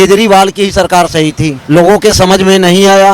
केजरीवाल की ही सरकार सही थी, लोगों के समझ में नहीं आया।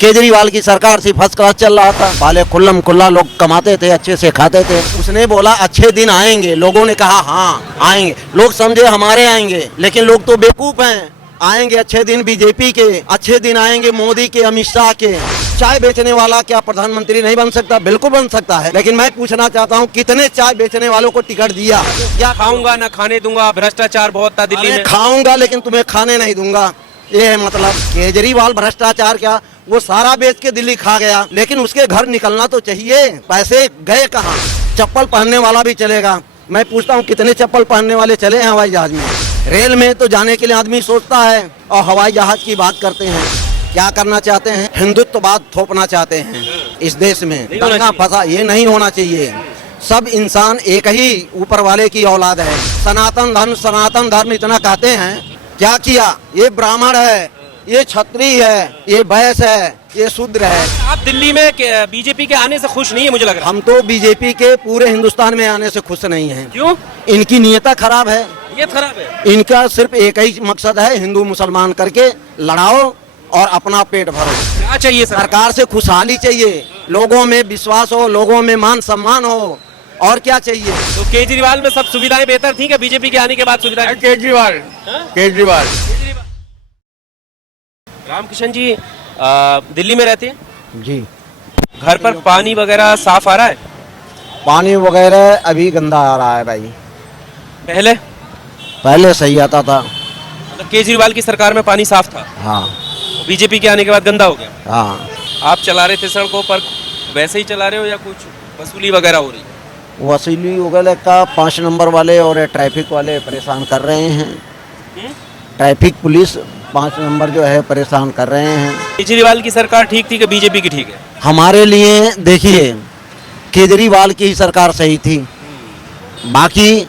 केजरीवाल की सरकार से फर्स्ट क्लास चल रहा था, पहले खुल्लम खुल्ला लोग कमाते थे, अच्छे से खाते थे। उसने बोला अच्छे दिन आएंगे, लोगों ने कहा हाँ आएंगे, लोग समझे हमारे आएंगे, लेकिन लोग तो बेवकूफ हैं। आएंगे अच्छे दिन बीजेपी के, अच्छे दिन आएंगे मोदी के, अमित शाह के। चाय बेचने वाला क्या प्रधानमंत्री नहीं बन सकता? बिल्कुल बन सकता है, लेकिन मैं पूछना चाहता हूँ कितने चाय बेचने वालों को टिकट दिया? क्या खाऊंगा ना खाने दूंगा, भ्रष्टाचार बहुत था दिल्ली में। खाऊंगा लेकिन तुम्हें खाने नहीं दूंगा, ये है मतलब। केजरीवाल भ्रष्टाचार क्या, वो सारा बेच के दिल्ली खा गया, लेकिन उसके घर निकलना तो चाहिए, पैसे गए कहाँ? चप्पल पहनने वाला भी चलेगा। मैं पूछता हूँ कितने चप्पल पहनने वाले चले हैं हवाई जहाज में? रेल में तो जाने के लिए आदमी सोचता है, और हवाई जहाज की बात करते हैं। क्या करना चाहते हैं? हिंदुत्ववाद थोपना चाहते हैं इस देश में। दंगा फसा, ये नहीं होना चाहिए। सब इंसान एक ही ऊपर वाले की औलाद है। सनातन धर्म इतना कहते हैं, क्या किया? ये ब्राह्मण है, ये क्षत्रिय है, ये वैश्य है, ये शूद्र है। आप दिल्ली में बीजेपी के आने से खुश नहीं है मुझे लग रहा है। हम तो बीजेपी के पूरे हिंदुस्तान में आने से खुश नहीं हैं। क्यों? इनकी नीयत खराब है। ये खराब है। इनका सिर्फ एक ही मकसद है, हिंदू मुसलमान करके लड़ाओ और अपना पेट भरो। क्या चाहिए सरकार से खुशहाली चाहिए, लोगों में विश्वास हो, लोगों में मान सम्मान हो, और क्या चाहिए? तो केजरीवाल में सब सुविधाएं बेहतर थी क्या बीजेपी के आने के बाद? सुविधाएं केजरीवाल रामकिशन जी दिल्ली में रहते हैं जी। घर पर पानी वगैरह साफ आ रहा है? पानी वगैरह अभी गंदा आ रहा है भाई, पहले सही आता था। मतलब केजरीवाल की सरकार में पानी साफ था, हाँ बीजेपी के आने के बाद गंदा हो गया। हाँ। आप चला रहे थे सड़कों पर, वैसे ही चला रहे हो या कुछ वसूली वगैरह हो रही? वसूली वगैरह का 5 नंबर वाले और ट्रैफिक वाले परेशान कर रहे हैं। ट्रैफिक पुलिस 5 नंबर जो है परेशान कर रहे हैं। केजरीवाल की सरकार ठीक थी कि बीजेपी की ठीक है? हमारे लिए देखिए, केजरीवाल की ही सरकार सही थी, बाकी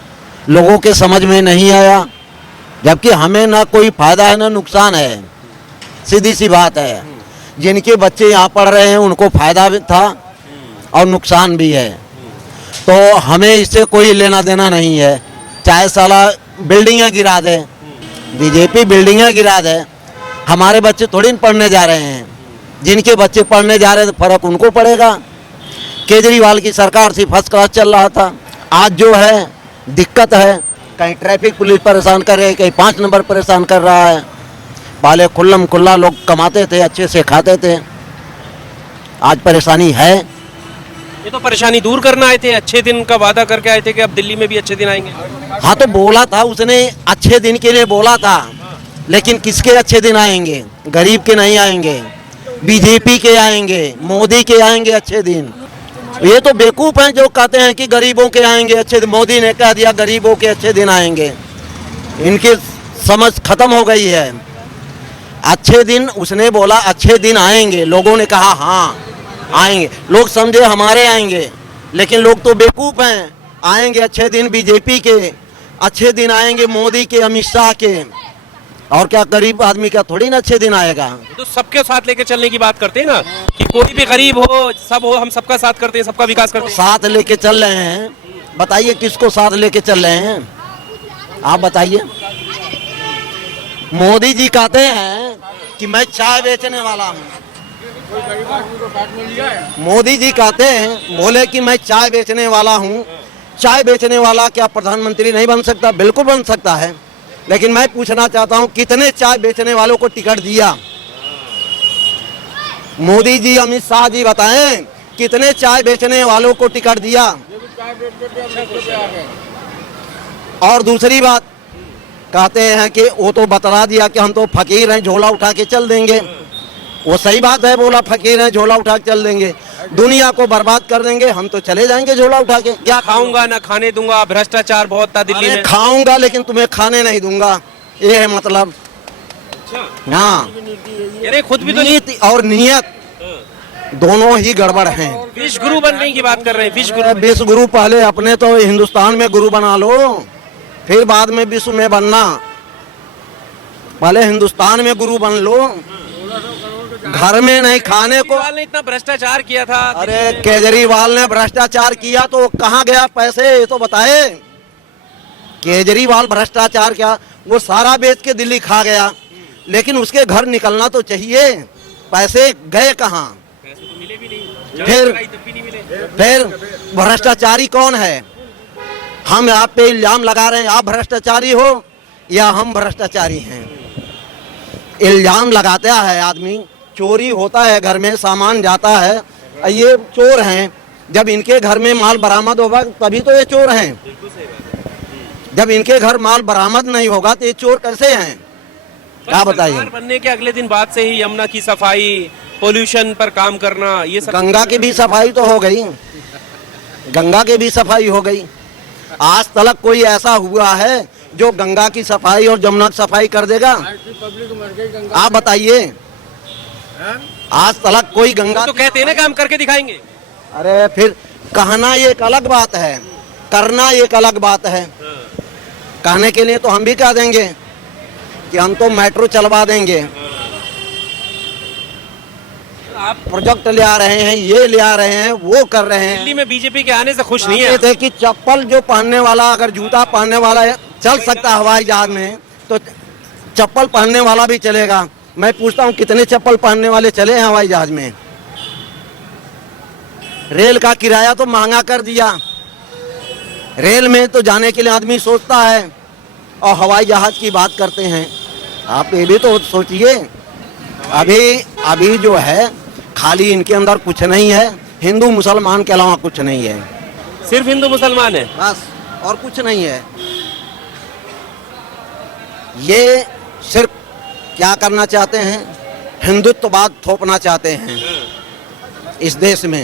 लोगों के समझ में नहीं आया। जबकि हमें ना कोई फायदा है ना नुकसान है, सीधी सी बात है। जिनके बच्चे यहाँ पढ़ रहे हैं उनको फायदा भी था और नुकसान भी है, तो हमें इससे कोई लेना देना नहीं है। चाहे साला बिल्डिंगें गिरा दे, बीजेपी बिल्डिंगें गिरा दे, हमारे बच्चे थोड़ी न पढ़ने जा रहे हैं। जिनके बच्चे पढ़ने जा रहे हैं तो फर्क उनको पड़ेगा। केजरीवाल की सरकार से फर्स्ट क्लास चल रहा था, आज जो है दिक्कत है। कहीं ट्रैफिक पुलिस परेशान कर रही है, कहीं 5 नंबर परेशान कर रहा है। पहले खुल्लम खुल्ला लोग कमाते थे, अच्छे से खाते थे, आज परेशानी है। ये तो परेशानी दूर करना आए थे, अच्छे दिन का वादा करके आए थे कि अब दिल्ली में भी अच्छे दिन आएंगे। हाँ तो बोला था उसने, अच्छे दिन के लिए बोला था, लेकिन किसके अच्छे दिन आएंगे? गरीब के नहीं आएंगे, बीजेपी के आएंगे, मोदी के आएंगे अच्छे दिन। ये तो बेवकूफ हैं जो कहते हैं कि गरीबों के आएंगे अच्छे दिन। मोदी ने कह दिया गरीबों के अच्छे दिन आएंगे, इनकी समझ खत्म हो गई है। अच्छे दिन उसने बोला अच्छे दिन आएंगे, लोगों ने कहा हाँ आएंगे, लोग समझे हमारे आएंगे, लेकिन लोग तो बेवकूफ हैं। आएंगे अच्छे दिन बीजेपी के, अच्छे दिन आएंगे मोदी के, अमित शाह के, और क्या गरीब आदमी का थोड़ी ना अच्छे दिन आएगा। तो सबके साथ लेके चलने की बात करते हैं ना, कि कोई भी गरीब हो, सब हो, हम सबका साथ करते हैं, सबका विकास करते हैं। साथ लेके चल रहे हैं, बताइए किसको साथ लेके चल रहे हैं? आप बताइए। मोदी जी कहते हैं कि मैं चाय बेचने वाला हूँ। मोदी जी कहते हैं, बोले कि मैं चाय बेचने वाला हूँ। चाय बेचने वाला क्या प्रधानमंत्री नहीं बन सकता? बिल्कुल बन सकता है, लेकिन मैं पूछना चाहता हूँ कितने चाय बेचने वालों को टिकट दिया? मोदी जी, अमित शाह जी बताएं, कितने चाय बेचने वालों को टिकट दिया? और दूसरी बात कहते हैं कि वो तो बता दिया कि हम तो फकीर हैं, झोला उठा के चल देंगे। वो सही बात है, बोला फकीर हैं, झोला उठा के चल देंगे, दुनिया को बर्बाद कर देंगे, हम तो चले जाएंगे झोला उठा के। क्या खाऊंगा ना खाने दूंगा, भ्रष्टाचार बहुत था दिल्ली में। खाऊंगा लेकिन तुम्हें खाने नहीं दूंगा, ये है मतलब। हाँ, अरे खुद भी तो नीति और नियत दोनों ही गड़बड़ हैं। विश्व गुरु बनने की बात कर रहे हैं। विश्व गुरु पहले अपने तो हिंदुस्तान में गुरु बना लो, फिर बाद में विश्व में बनना। पहले हिंदुस्तान में गुरु बन लो, घर में नहीं खाने को। केजरीवाल ने इतना भ्रष्टाचार किया था। अरे केजरीवाल ने भ्रष्टाचार किया तो कहाँ गया पैसे, ये तो बताए। केजरीवाल भ्रष्टाचार क्या, वो सारा बेच के दिल्ली खा गया, लेकिन उसके घर निकलना तो चाहिए, पैसे गए कहाँ? पैसे तो मिले भी नहीं, फिर- जांच कराई तब भी नहीं मिले। फिर भ्रष्टाचारी कौन है? हम आप पे इल्जाम लगा रहे हैं आप भ्रष्टाचारी हो या हम भ्रष्टाचारी हैं? इल्जाम लगाता है आदमी, चोरी होता है घर में, सामान जाता है, ये चोर हैं। जब इनके घर में माल बरामद होगा तभी तो ये चोर हैं। बिल्कुल सही बात है। जब इनके घर माल बरामद नहीं होगा तो ये चोर कैसे हैं? क्या बताइए? सरकार बनने के अगले दिन बाद से ही यमुना की सफाई, पोल्यूशन पर काम करना, ये सब गंगा की भी सफाई तो हो गई, गंगा की भी सफाई हो गई। आज तक कोई ऐसा हुआ है जो गंगा की सफाई और जमुना की सफाई कर देगा? आप बताइए, आज तक कोई गंगा तो कहते हैं ना कि हम करके दिखाएंगे। अरे फिर कहना एक अलग बात है, करना एक अलग बात है। कहने के लिए तो हम भी कह देंगे कि हम तो मेट्रो चलवा देंगे, आप प्रोजेक्ट ले आ रहे हैं, ये ले आ रहे हैं, वो कर रहे हैं। दिल्ली में बीजेपी के आने से खुश नहीं है। ये थे कि चप्पल जो पहनने वाला, अगर जूता पहनने वाला है, चल सकता है हवाई जहाज में, तो चप्पल पहनने वाला भी चलेगा। मैं पूछता हूँ कितने चप्पल पहनने वाले चले हैं हवाई जहाज में? रेल का किराया तो महंगा कर दिया, रेल में तो जाने के लिए आदमी सोचता है, और हवाई जहाज की बात करते हैं। आप ये भी तो सोचिए, अभी जो है खाली इनके अंदर कुछ नहीं है, हिंदू मुसलमान के अलावा कुछ नहीं है, सिर्फ हिंदू मुसलमान है। बस और कुछ नहीं है। ये सिर्फ क्या करना चाहते हैं? हिंदुत्ववाद थोपना चाहते हैं इस देश में।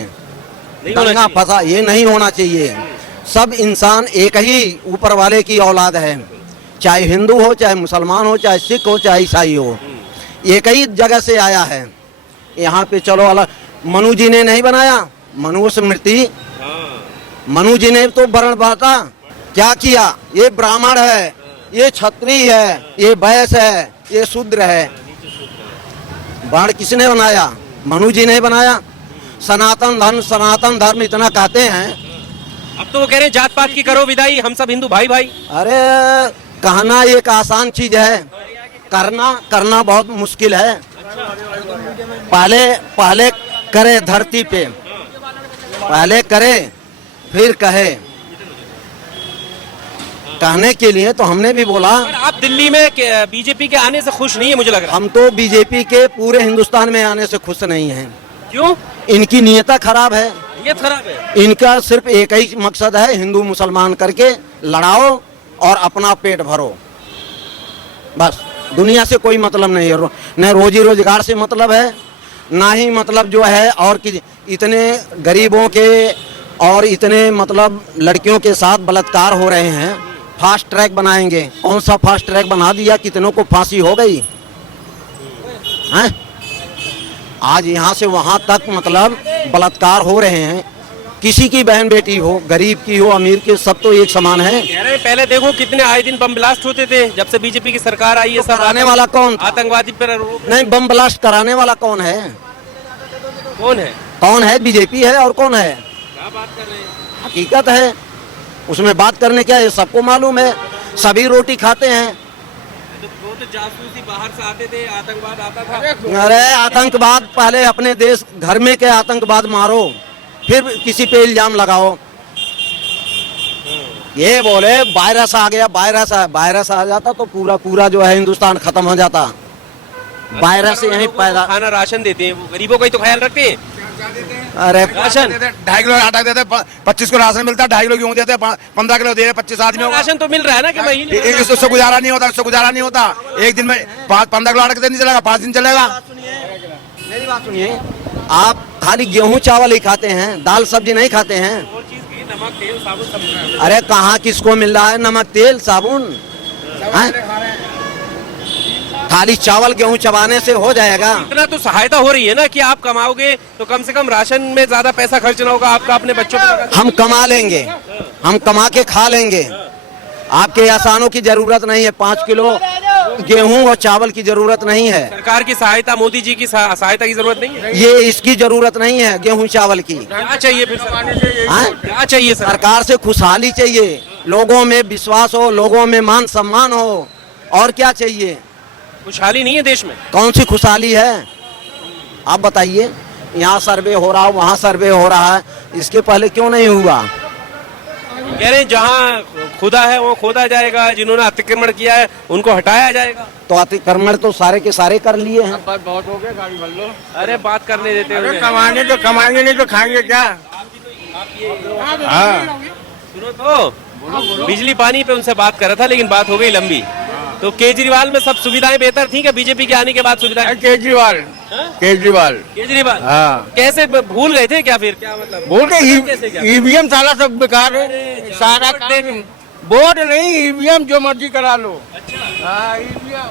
नहीं होना दंगा चाहिए। फसा ये नहीं होना चाहिए। सब इंसान एक ही ऊपर वाले की औलाद है, चाहे हिंदू हो, चाहे मुसलमान हो, चाहे सिख हो, चाहे ईसाई हो, एक ही जगह से आया है। यहाँ पे चलो अलग, मनु जी ने नहीं बनाया, मनु स्मृति, हाँ। मनु जी ने तो वर्ण बांटा, क्या किया? ये ब्राह्मण है, ये क्षत्रिय है, ये वैश्य है, ये शूद्र है। वर्ण किसने बनाया? मनु जी ने बनाया। सनातन धर्म इतना कहते हैं। अब तो वो कह रहे हैं जात पात की करो विदाई, हम सब हिंदू भाई भाई। अरे कहना एक आसान चीज है, करना बहुत मुश्किल है। पहले करे धरती पे, पहले करे फिर कहे। कहने के लिए तो हमने भी बोला, पर आप दिल्ली में बीजेपी के आने से खुश नहीं है, मुझे लग रहा है। हम तो बीजेपी के पूरे हिंदुस्तान में आने से खुश नहीं हैं। क्यों? इनकी नीयत खराब है। ये खराब है। इनका सिर्फ एक ही मकसद है, हिंदू मुसलमान करके लड़ाओ और अपना पेट भरो, बस। दुनिया से कोई मतलब नहीं है, न रोजी रोजगार से मतलब है, ना ही मतलब जो है और कि इतने गरीबों के और इतने मतलब लड़कियों के साथ बलात्कार हो रहे हैं। फास्ट ट्रैक बनाएंगे, कौन सा फास्ट ट्रैक बना दिया? कितनों को फांसी हो गई हैं? आज यहाँ से वहाँ तक मतलब बलात्कार हो रहे हैं। किसी की बहन बेटी हो, गरीब की हो, अमीर की, सब तो एक समान है। कह रहे हैं पहले देखो कितने आए दिन बम ब्लास्ट होते थे, जब से बीजेपी की सरकार आई है। सब कराने वाला कौन था? आतंकवादी पर आरोप। नहीं, बम ब्लास्ट कराने वाला कौन है? कौन है? कौन है? बीजेपी है। और कौन है? क्या बात कर रहे हैं? हकीकत है, उसमें बात करने क्या है? सबको मालूम है, सभी रोटी खाते हैं। वो तो जासूसी बाहर से आते थे, आतंकवाद आता था। अरे आतंकवाद पहले अपने देश घर में के आतंकवाद मारो, फिर किसी पे इल्जाम लगाओ। ये बोले वायरस आ गया, वायरस आ जाता तो पूरा जो है हिंदुस्तान खत्म हो जाता। वायरस यहीं पैदा। खाना राशन देते हैं, वो गरीबों का ही तो ख्याल रखते हैं। अरे राशन 2.5 किलो आटा देते, 25 को राशन मिलता है, 2.5 किलो गेहूं देते, 15 किलो दे रहे, 25 आदमी होगा। राशन तो मिल रहा है ना कि महीने में? उससे गुजारा नहीं होता, उससे गुजारा नहीं होता। एक दिन में 15 किलो आटा कितने दिन चलेगा? 5 दिन चलेगा। मेरी बात सुनिए, आप खाली गेहूं चावल ही खाते हैं, दाल सब्जी नहीं खाते हैं। और चीज की नमक तेल साबुन सब। अरे कहाँ किसको मिल रहा है नमक तेल साबुन? हैं? खाली चावल गेहूं चबाने से हो जाएगा? इतना तो सहायता हो रही है ना कि आप कमाओगे तो कम से कम राशन में ज्यादा पैसा खर्च ना होगा आपका, अपने बच्चों को। हम कमा लेंगे, हम कमा के खा लेंगे। आपके एहसानों की जरूरत नहीं है, 5 किलो गेहूं और चावल की जरूरत नहीं है। सरकार की सहायता, मोदी जी की सहायता की जरूरत नहीं है। ये इसकी जरूरत नहीं है गेहूं चावल की। क्या चाहिए फिर सरकार? हाँ? क्या चाहिए सर? सरकार से खुशहाली चाहिए, लोगों में विश्वास हो, लोगों में मान सम्मान हो, और क्या चाहिए? खुशहाली नहीं है देश में? कौन सी खुशहाली है आप बताइए। यहाँ सर्वे हो रहा है, वहाँ सर्वे हो रहा है, इसके पहले क्यों नहीं हुआ? कह रहे हैं जहाँ खुदा है वो खोदा जाएगा, जिन्होंने अतिक्रमण किया है उनको हटाया जाएगा। तो अतिक्रमण तो सारे के सारे कर लिए हैं। बस बहुत हो गया, गाड़ी भर लो। अरे बात करने देते अरे हुए। कमाने तो कमाएंगे, नहीं तो खाएंगे क्या? हाँ सुनो तो, बिजली पानी पे उनसे बात कर रहा था, लेकिन बात हो गई लंबी। तो केजरीवाल में सब सुविधाएं बेहतर थी क्या बीजेपी के आने के बाद सुविधाएं? केजरीवाल केजरीवाल हाँ कैसे भूल गए थे क्या? फिर क्या मतलब बोल कैसे क्या? के ईवीएम साला सब बेकार है, सारा काम वोट नहीं, ईवीएम जो मर्जी करा लो। हाँ ईवीएम